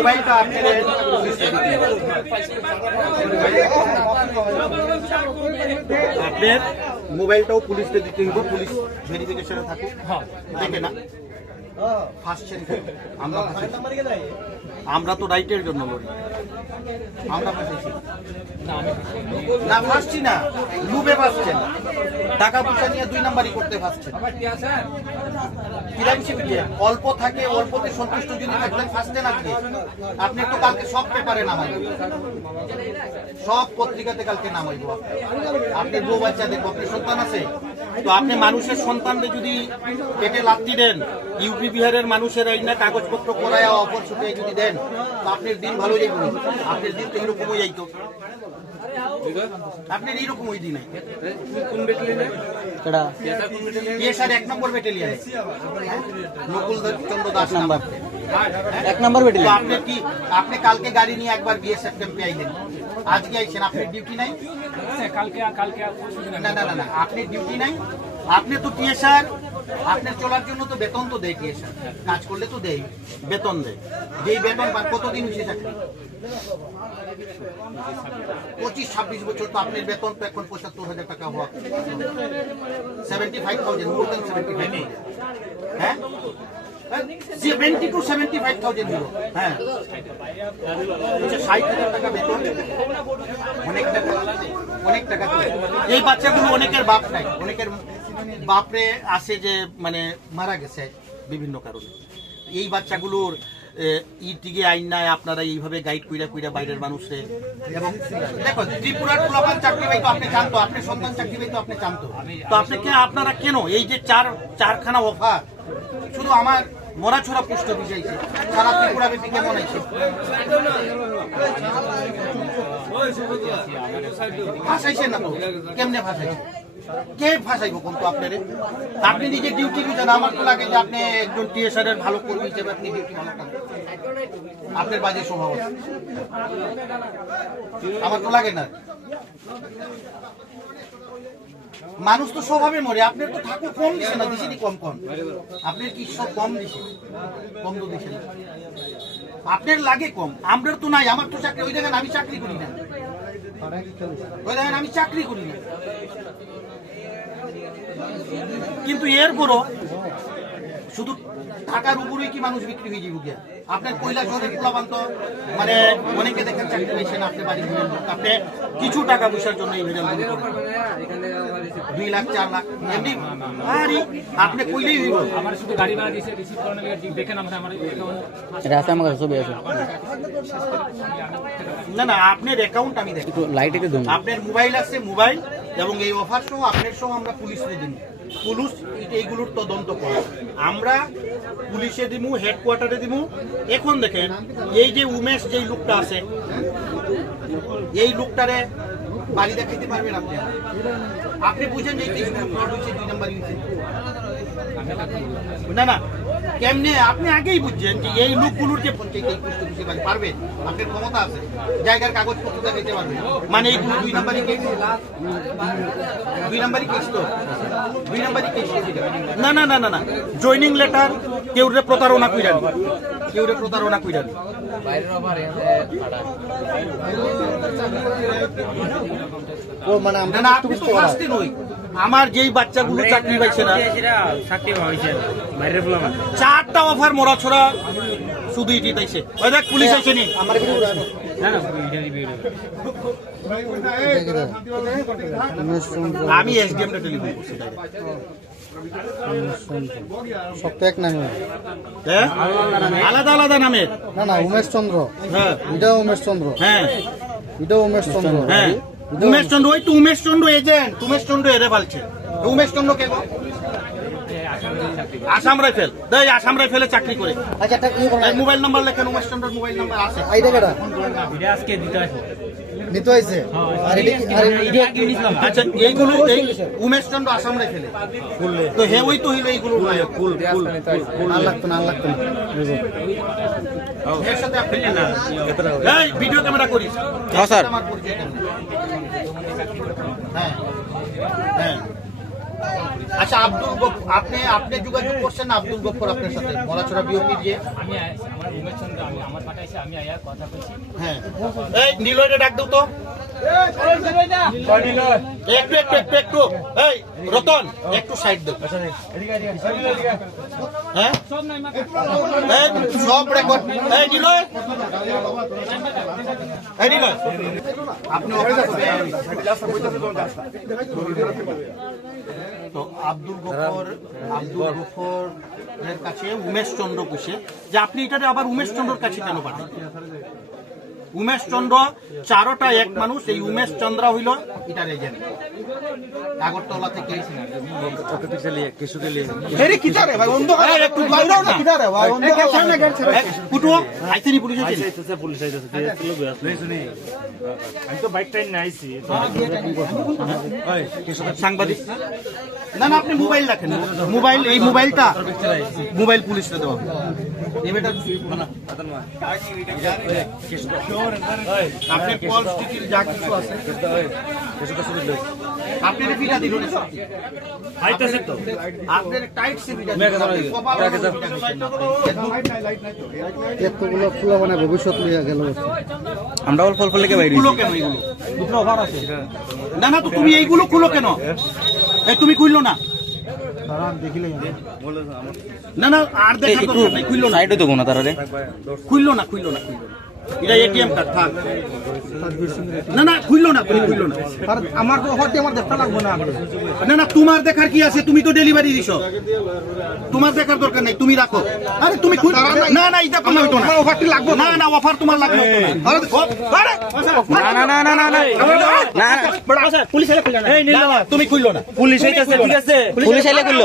মোবাইলটা আপনার মোবাইলটাও পুলিশকে দিতে হইব পুলিশ ভেরিফিকেশনে থাকুক দেখে না ফার্স্ট কেন? আমরা। আমরা তো রাইটের জন্য লড়ি। আমরা ফাঁসেছি না ফাঁসছি না। লুবে ফাঁসছেন টাকা পয়সা নিয়ে দুই নাম্বারই করতে ফাঁসছেন অল্প থাকে, অল্পতে সন্তুষ্ট যদি থাকলেন ফাঁসতেন আজকে আপনি তো কালকে সব পেপারে নামাইব সব পত্রিকাতে কালকে নামাইব আপনার বউ বাচ্চা দেখব আপনার সন্তান আছে? তো আপনি মানুষের সন্তানদের যদি পেটে লাত্তি দেন ইউপি বিহারের মানুষের এই না কাগজপত্র করায় অপর ছুটে যদি দেন তো আপনার দিন ভালো যাইব আপনার দিন তো এরকমই যাইতো। আপনার এইরকম ওই দিন এক নম্বর ব্যাটালিয়ানে নকুল চন্দ্র দাস নাম্বার। এক নম্বর আপনি কি আপনি কালকে গাড়ি নিয়ে একবার বিএসএফ ক্যাম্পে আইলেন। আজকে আইছেন আপনার ডিউটি নাই? কালকে কালকে না না না না আপনার ডিউটি নাই? আপনি তো টিএসআর আপনার চলার জন্য তো বেতন তো দেয় টিএসআর। কাজ করলে তো দেয়, বেতন দেয়। যেই বেতন পান, কতদিন হয়েছে চাকরি পঁচিশ, ছাব্বিশ বছর তো আপনার বেতন তো এখন পঁচাত্তর হাজার টাকা হওয়া। Seventy five thousand more than seventy five হ্যাঁ seventy two seventy five thousand euro হ্যাঁ। হচ্ছে ষাট হাজার টাকা বেতন। অনেক টাকা। অনেক টাকা। এই বাচ্চাগুলো অনেকের বাপ নাই, অনেকের বাপরে আছে যে মানে মারা গেছে বিভিন্ন কারণে। এই বাচ্চাগুলোর ইটিকে আইন নাই, আপনারা এইভাবে গাইড কইরা কইরা বাইরের মানুষে এবং দেখো, ত্রিপুরার চাকরি পাইতো আপনি জানতো, আপনি সন্তান চাকরি পাইতো আপনি জানতো। তো আপনি আপনারা কেন? এই যে চার, চারখানা অফার, শুধু আমার মরাছড়া পুষ্ট বিষয়ছে সারা ত্রিপুরা ব্যাপী কেমন আছে না কেমনে কে ফাঁসাইবো কোন তো আপনারে? আপনি নিজে ডিউটি বুঝেন আমার তো লাগে যে আপনি একজন টিএসআর এর ভালো কর্মী হিসেবে আপনি ডিউটি ভালো করেন আপনার বাজে স্বভাব আমার তো লাগে না। মানুষ তো স্বভাবে মরে, আপনার তো ঠাকুর কম দিছে না দিছেনি কম কম। আপনার কি সব কম দিছে? কম তো দিছে না আপনার লাগে কম আমরার তো নাই, আমার তো চাকরি, ওই দেখেন আমি চাকরি করি না। ওই দেখেন আমি চাকরি করি না। কিন্তু এরপরও শুধু টাকার উপরেই কি মানুষ বিক্রি হয়ে যাবে গিয়া? আপনার কয়লা শহরের পোলাপান্ত মানে অনেকে দেখেন চাকরি পেয়েছেন আপনি বাড়ি ঘুরেন। আপনি কিছু টাকা পয়সার জন্য এই ভেজাল দুই লাখ চার লাখ এমনি আরে আপনি কইলেই হইব। আমার শুধু গাড়ি ভাড়া দিয়েছে রিসিভ করার করানো দেখেন আমরা আমার অ্যাকাউন্ট এটা আছে আমার কাছে ছবি আছে। না না আপনার অ্যাকাউন্ট আমি দেখি। লাইট একটু আপনার মোবাইল আছে মোবাইল এবং এই অফার সহ, আপনার সহ আমরা পুলিশে দিন পুলিশ এইগুলোর তদন্ত করে আমরা পুলিশে দিমু হেডকোয়ার্টারে দিমু। এখন দেখেন, এই যে উমেশ যেই লোকটা আছে, এই লোকটারে বাড়ি দেখাইতে পারবেন আপনি? আপনি বুঝেন যে ফ্রড হয়েছে, দুই নাম্বার হয়েছে না না কেমনে? আপনি আগেই বুঝছেন যে এই লোকগুলোর যে পারবেন আপনার ক্ষমতা আছে। জায়গার কাগজপত্র দেখাইতে পারবেন মানে এইগুলো দুই নাম্বারই কেস দুই নাম্বারই কেস তো? দুই নাম্বারই কেস না না না না না। জয়নিং লেটার কেউ প্রতারণা কইরা কেউ প্রতারণা কইরা ও মানে না না আপনি তো ফার্স্টে নই। আমার যেই বাচ্চাগুলো চাকরি পাইছে না চারটা অফার মরা ছড়া শুধু ইটি তাইছে ওই দেখ পুলিশ আছে নি? আমার ভিডিও না না এটা রিভিউ আমি এসডিএম টা টেলিফোন করছি direct। এক নামে। হ্যাঁ আলাদা আলাদা নামের। না না উমেশ চন্দ্র। হ্যাঁ। এটাও উমেশ চন্দ্র। হ্যাঁ। এটাও উমেশ চন্দ্র। হ্যাঁ। উমেশ চন্দ্র ওই তো উমেশ চন্দ্র এজেন্ট উমেশ চন্দ্র এরে ফালছে উমেশ চন্দ্র কে? আসাম রাইফেল দেই আসাম রাইফেলে চাকরি করে আচ্ছা ইয়ে এই মোবাইল নাম্বার লেখেন উমেশ চন্দ্রের মোবাইল নাম্বার আছে আইডা কেডা এটা আজকে দিতে আসব নিতে হয়েছে আচ্ছা এইগুলো এই উমেশ চন্দ্র আসাম রাইফেলে তো হে ওই তো হইল এইগুলো নায়ক ফুল ফুল আর লাগতো না আর লাগতো না বুঝো। এর সাথে আপনি না এই ভিডিও ক্যামেরা করিস হ্যাঁ, স্যার। হ্যাঁ হ্যাঁ আচ্ছা আব্দুল গফ আপনি আপনি যোগাযোগ করছেন আব্দুল গফর আপনার সাথে মরাছড়া বিওপির যে কইছি। হ্যাঁ। এই নিলয়টা ডাক দাও তো। একটু একটু একটু একটু। এই রতন একটু সাইড দাও হ্যাঁ? সব নাই মাকে এই সব রেকর্ড এই নিলয়। এই নিলয়। আপনি তো আব্দুল গফর আব্দুল গফরের কাছে উমেশ চন্দ্র কুশে যে আপনি এটাতে আবার উমেশ চন্দ্রর কাছে কেন পাঠান উমেশ চন্দ্র চারোটা এক মানুষ এই উমেশ চন্দ্র হইল এটার এজেন্ট আগরতলা থেকে একটু না। পুলিশ আছে? আমি তো বাইক টাইম না আইছি। সাংবাদিক। না না আপনি মোবাইল রাখেন মোবাইল এই মোবাইলটা মোবাইল পুলিশে দেওয়া। হবে। এই বেটা না, না। আপনি কল স্টিকির যা কিছু আছে। আপনি ফিরা দিল আইতাছে তো। আপনার টাইট সিবিটা এতগুলো খোলা মানে ভবিষ্যৎ লিয়ে গেল। আমরা অল্প অল্প লেগে বাইরে কেন না না তো তুমি এইগুলো খুলো কেন? এই তুমি খুললো না। না না আর দেখা দরকার খুললো না। সাইডে দেবো না তারা রে খুললো না খুললো না খুললো না। এটা এটিএম কার্ড থাক। না না খুললো না তুমি খুললো না। আমার তো হতে আমার দেখতে লাগবে না না না তোমার দেখার কি আছে? তুমি তো ডেলিভারি দিছো। তোমার দেখার দরকার নেই তুমি রাখো। আরে তুমি খুল না না এটা কোনো হইতো না। অফারটি লাগবে না না অফার তোমার লাগবে আরে আরে না না না না না না। না পুলিশ এলে খুললো না। না, না, তুমি খুললো না। পুলিশ আইতাছে ঠিক আছে। পুলিশ আইলে করল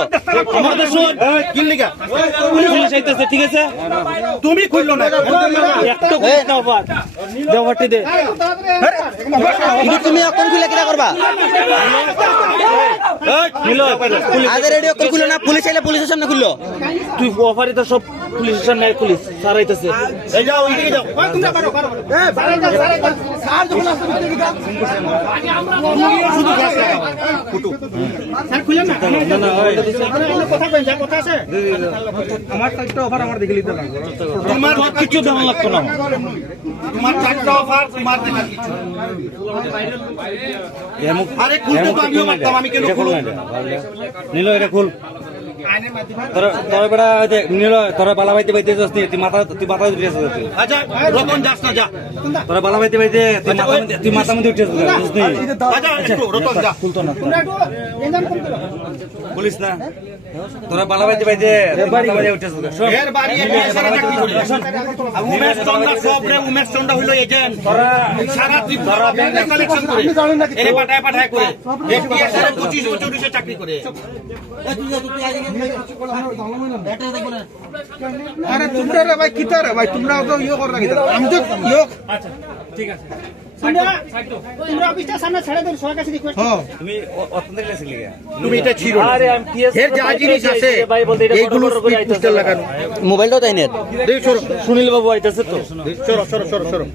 আমার তো শুন কি লিগা পুলিশ আইতাছে ঠিক আছে। তুমি খুললো না। তো কইছ দে অফারটি দে। কিন্তু তুমি অকন খুলে কিরা করবা? আগে রেডিও অকন খুলো না? পুলিশ আইলে পুলিশের সামনে খুললো? তুই অফারে তো সব পুলিশের সামনে পুলিশ স্যার এই যাও ওইদিকে যাও। শুধু গ্যাস ফুটু স্যার খুলেন না আমার চারটা অফার আমার দেখে নিতে লাগবে তোমার কিছু দেওয়া লাগতো না। তোমার চারটা অফার তোমার দেখার কিছু আরে খুলতে তো আমিও পারতাম আমি কেন খুলবো? নিলো এটা খুল। তোর তোর বেড়া নিলো তোর বালা বাইতে বাইতে যাস তুই মাথা তুই মাথা উঠে যাস আচ্ছা রতন যাস না যা। তোর বালা বাইতে বাইতে তুই মাথা মধ্যে- উঠে আচ্ছা রতন যা। বলিস না? তোরা বালা বাইতে বাইতে মধ্যে উঠে এর বাড়ি উমেশ চন্দ্র সব রে উমেশ চন্দ্র হইল এজেন্ট সারা ত্রিপুরা ব্যাংকে কালেকশন করে। এর পাঠায় পাঠায় করে। এফটিএস এর 25 বছর ধরে চাকরি করে। আরে তোমরা রে ভাই কিতা রে ভাই? তোমরা তো ইয়ে কর রাখি আমি তো ইয়ে আচ্ছা। ঠিক আছে। তো হ্যাঁ। মোবাইলটাও তাই নেই। সুনীল বাবু আইতাছে তো। সরো সরো সরো সরো।